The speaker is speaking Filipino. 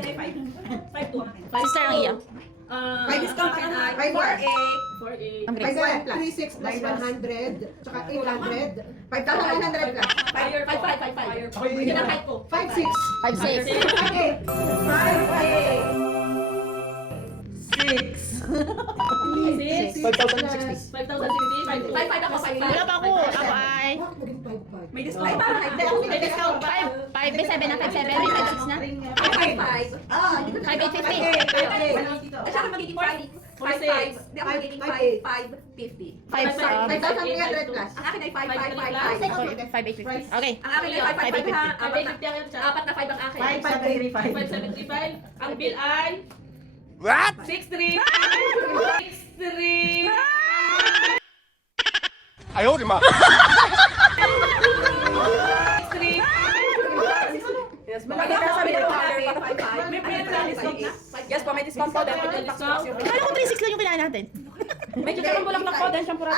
Akin ay 5. 5 to. Sister ang iya. 5 discount ka na. 5 Ang By grade. 36 plus 100, tsaka 800, 5,100 plus. 5. Yun ang height ko. 5,600. 5'6". 5,060. 5,060. 5 ako. 5 Wala pa ako. Ako ay Maging 5,500. May discount. Hindi, ako may discount. 5'7" na 5'7", may 5'6" na. 5'8", 50. At saka magiging 5. Hindi ako magiging 550. 5,300 plus. Ang akin ay 5. Ako 5'8", 50. Okay. Ang akin ay 5 ha. Apat na 5 ang akin. 5735. Ang bill ay What? 63. 63. Ayaw, di ma. 63. Yes, Malaki na sabi ng color. May discount na. Yes po, may discount po. Dapat yung Discount. Kala ko 3'6" lang yung kailangan natin. Medyo karang bulak na po. Dahil siyang pura.